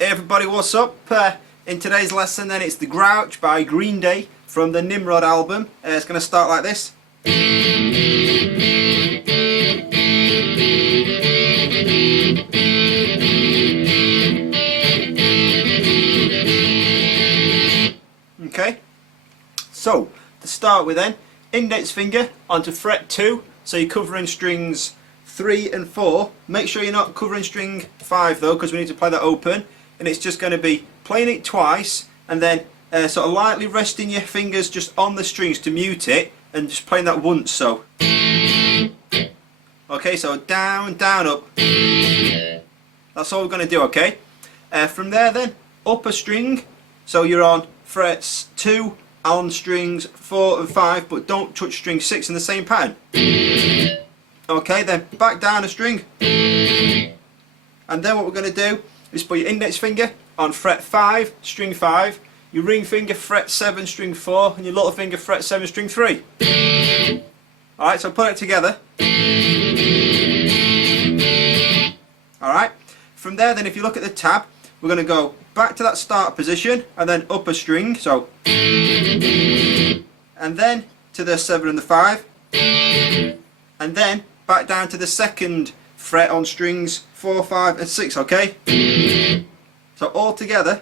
Hey everybody, what's up? In today's lesson then it's The Grouch by Green Day from the Nimrod album. It's going to start like this. Okay, so to start with then, index finger onto fret 2, so you're covering strings 3 and 4. Make sure you're not covering string 5 though, because we need to play that open, and it's just going to be playing it twice and then sort of lightly resting your fingers just on the strings to mute it and just playing that once. So okay, so down, down, up. That's all we're going to do. Okay, from there then upper string, so you're on frets 2 on strings 4 and 5, but don't touch string 6 in the same pattern. Okay, then back down a string, and then what we're going to do is put your index finger on fret 5 string 5, your ring finger fret 7 string 4, and your little finger fret 7 string 3. Alright, so put it together. Alright, from there then if you look at the tab, we're going to go back to that start position and then up a string, so, and then to the 7 and the 5, and then back down to the second fret on strings 4, 5 and 6, okay? So all together.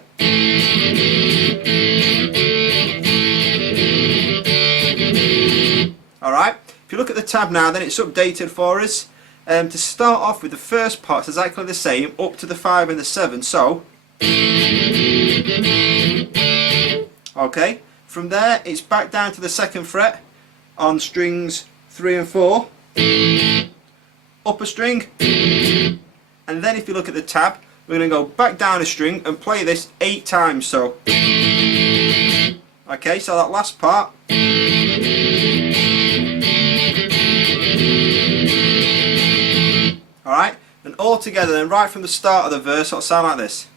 Alright, if you look at the tab now then it's updated for us. To start off with, the first part's exactly the same up to the 5 and the 7, so okay, from there it's back down to the second fret on strings 3 and 4, up a string, and then if you look at the tab we're going to go back down a string and play this 8 times, so okay, so that last part, alright, and all together then right from the start of the verse it'll sound like this.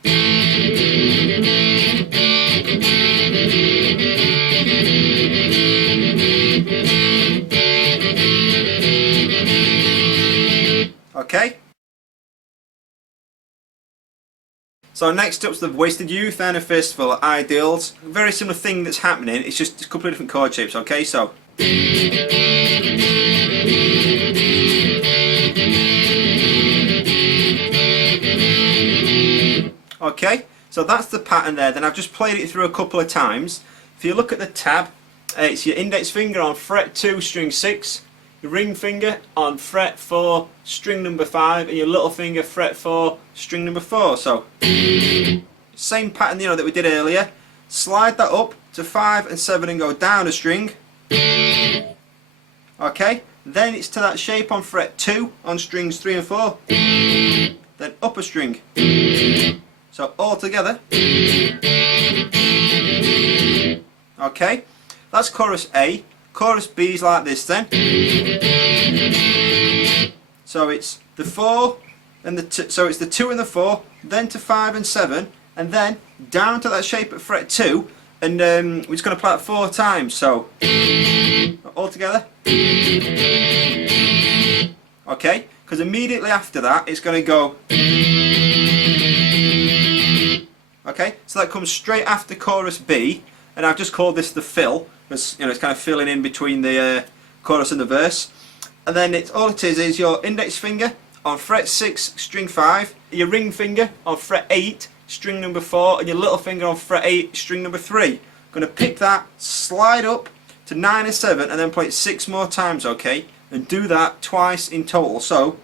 Okay, so next up's the Wasted Youth and a Fistful of Ideals. Very similar thing that's happening, it's just a couple of different chord shapes. Okay, so okay, so that's the pattern there. Then I've just played it through a couple of times. If you look at the tab, it's your index finger on fret 2 string 6, your ring finger on fret 4 string number 5, and your little finger fret 4 string number 4. So same pattern, you know, that we did earlier. Slide that up to 5 and 7 and go down a string. Okay, then it's to that shape on fret 2 on strings 3 and 4, then up a string. So all together. Okay, that's chorus A. Chorus B is like this then. So it's the 4 and the 2, so it's the 2 and the 4, then to 5 and 7, and then down to that shape at fret 2, and we're just going to play it 4 times. So all together. Okay, because immediately after that it's going to go. Okay, so that comes straight after chorus B, and I've just called this the fill, because you know it's kind of filling in between the chorus and the verse. And then all it is your index finger on fret 6 string 5, your ring finger on fret 8 string number 4, and your little finger on fret 8 string number 3. Going to pick that, slide up to 9 and 7, and then play it 6 more times. Okay, and do that twice in total. So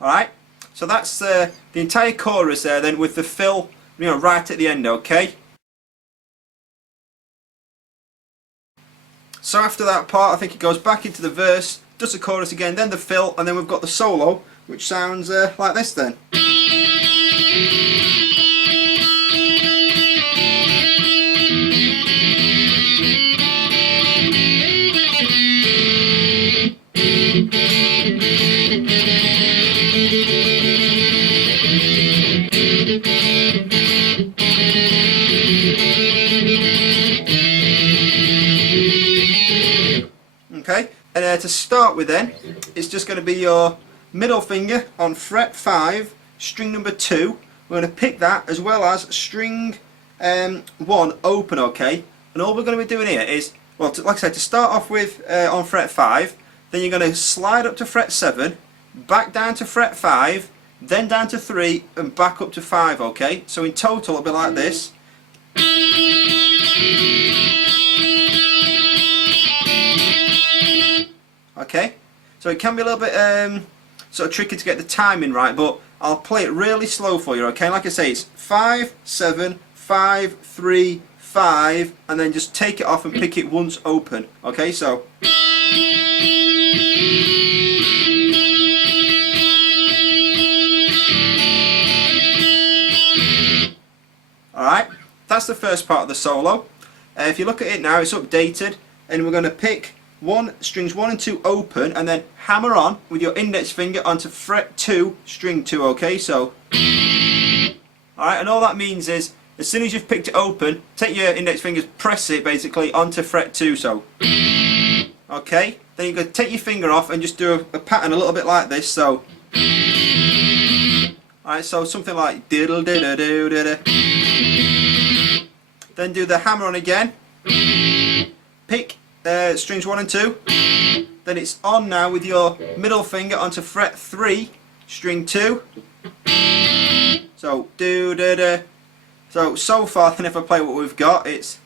alright, so that's the entire chorus there then, with the fill, you know, right at the end. Okay, so after that part I think it goes back into the verse, does the chorus again, then the fill, and then we've got the solo, which sounds like this then. Okay, and to start with then, it's just going to be your middle finger on fret 5 string number 2. We're going to pick that as well as string 1 open, okay? And all we're going to be doing here is, well, like I said, to start off with on fret 5, then you're going to slide up to fret 7, back down to fret 5, then down to 3 and back up to 5, okay? So in total it'll be like this. Okay, so it can be a little bit sort of tricky to get the timing right, but I'll play it really slow for you, okay? Like I say, it's 5, 7, 5, 3, 5, and then just take it off and pick it once open, okay? So alright, that's the first part of the solo. If you look at it now, it's updated, and we're going to pick strings 1 and 2 open, and then hammer on with your index finger onto fret 2, string 2, okay? So alright, and all that means is as soon as you've picked it open, take your index fingers, press it basically onto fret 2, so okay? Then you're going to take your finger off and just do a pattern a little bit like this, so alright, so something like diddle diddle doo diddle. Then do the hammer on again, pick strings 1 and 2, then it's on now with your middle finger onto fret 3, string 2, so do da da. So far then if I play what we've got, it's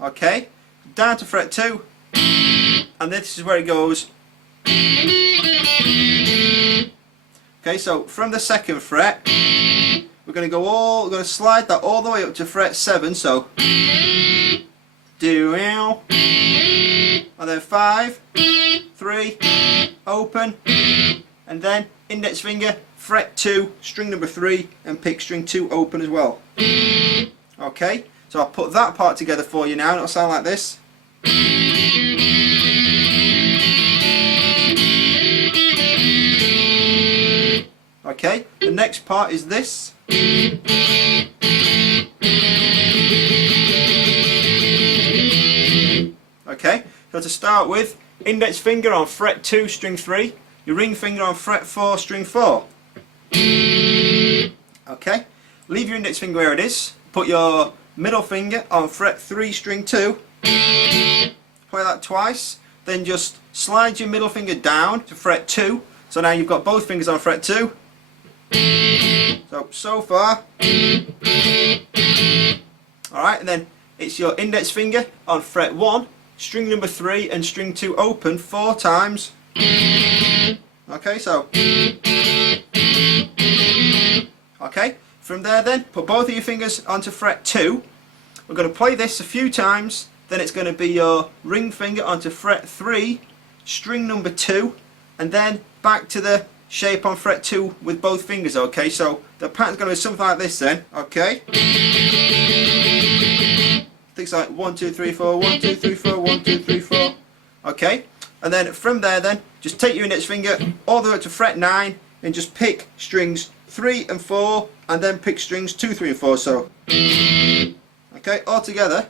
okay, down to fret 2, and this is where it goes. Okay, so from the 2nd fret we're going to slide that all the way up to fret 7, so do, and then 5, 3, open, and then index finger, fret 2, string number 3, and pick string 2 open as well. Okay, so I'll put that part together for you now, and it'll sound like this. Okay, the next part is this. Okay, so to start with, index finger on fret 2, string 3, your ring finger on fret 4, string 4. Okay, leave your index finger where it is, put your middle finger on fret 3, string 2, play that twice, then just slide your middle finger down to fret 2, so now you've got both fingers on fret 2. So far. Alright, and then it's your index finger on fret 1, string number 3 and string 2 open 4 times. Okay, so okay, from there then, put both of your fingers onto fret 2. We're going to play this a few times, then it's going to be your ring finger onto fret 3, string number 2, and then back to the shape on fret 2 with both fingers, okay? So the pattern's going to be something like this then, okay? Things like 1, 2, 3, 4, 1, 2, 3, 4, 1, 2, 3, 4, okay? And then from there then, just take your index finger all the way up to fret 9 and just pick strings 3 and 4 and then pick strings 2, 3 and 4, so okay, all together.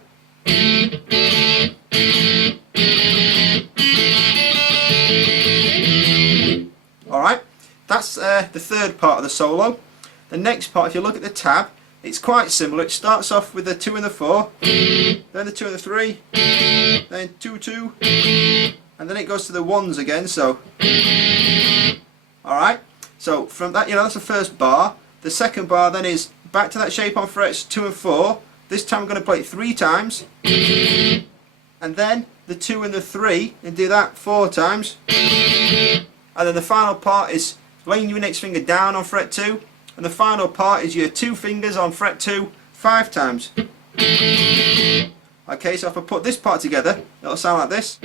Alright, that's the third part of the solo. The next part, if you look at the tab, it's quite similar. It starts off with the 2 and the 4, then the 2 and the 3, then 2, 2, and then it goes to the 1s again, so alright, so from that, that's the first bar. The second bar then is back to that shape on frets 2 and 4. This time I'm going to play it 3 times, and then the 2 and the 3, and do that 4 times. And then the final part is laying your index finger down on fret 2, and the final part is your 2 fingers on fret 2 5 times. Okay, so if I put this part together, it'll sound like this.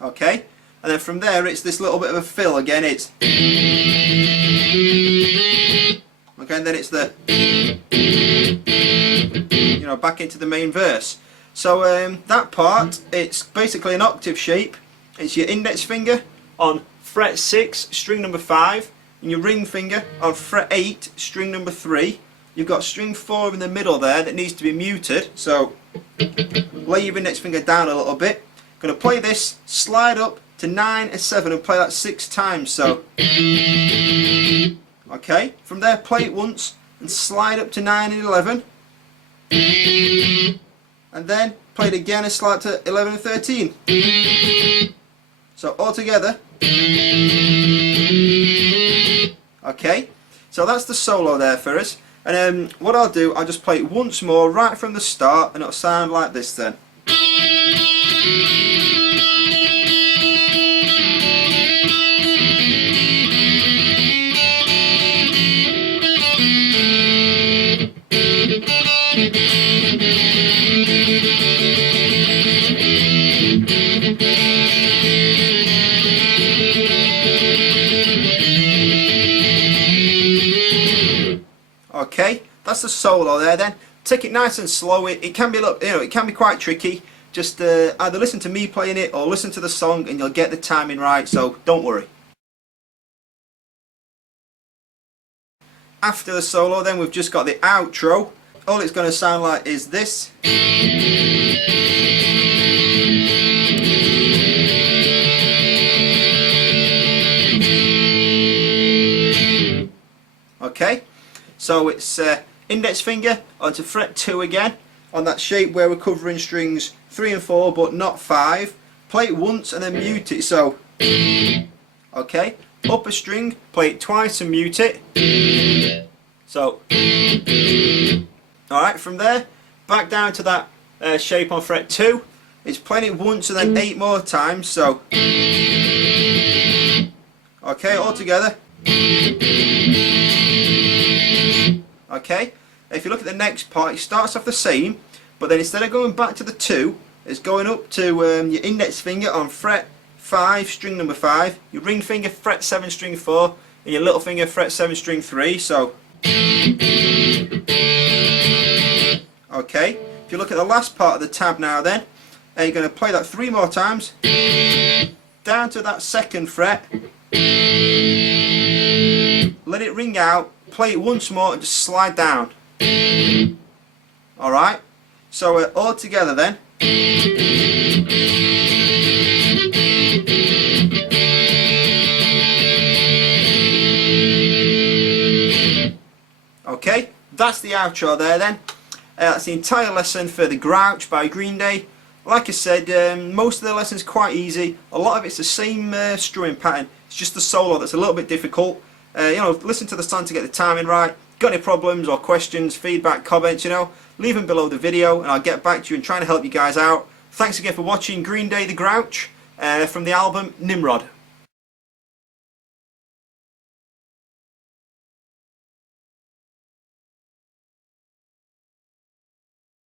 Okay, and then from there it's this little bit of a fill again, it's okay, and then it's the back into the main verse. So that part, it's basically an octave shape. It's your index finger on fret 6, string number 5, and your ring finger on fret 8, string number 3, you've got string 4 in the middle there that needs to be muted. So lay your index finger down a little bit. Going to play this, slide up to 9 and 7 and play that 6 times. So okay, from there play it once and slide up to 9 and 11. And then play it again and slide to 11 and 13. So all together. Okay, so that's the solo there for us. And what I'll do, I'll just play it once more right from the start, and it'll sound like this then. Okay, that's the solo there then. Take it nice and slow. It can be a little, it can be quite tricky. Just either listen to me playing it or listen to the song and you'll get the timing right, so don't worry. After the solo then we've just got the outro. All it's going to sound like is this. Okay, so it's index finger onto fret 2 again on that shape where we're covering strings 3 and 4 but not 5. Play it once and then mute it. So okay, upper string, play it twice and mute it. So alright, from there back down to that shape on fret 2. It's playing it once and then 8 more times. So okay, all together. Okay, if you look at the next part, it starts off the same, but then instead of going back to the 2, it's going up to your index finger on fret 5, string number 5, your ring finger fret 7, string 4, and your little finger fret 7, string 3. So okay, if you look at the last part of the tab now then, and you're going to play that 3 more times, down to that 2nd fret, let it ring out, play it once more and just slide down. Alright, so all together then. Okay, that's the outro there then. That's the entire lesson for the Grouch by Green Day. Like I said, most of the lesson's quite easy. A lot of it's the same strumming pattern. It's just the solo that's a little bit difficult. Listen to the song to get the timing right. Got any problems or questions, feedback, comments, leave them below the video and I'll get back to you and try to help you guys out. Thanks again for watching Green Day the Grouch from the album Nimrod.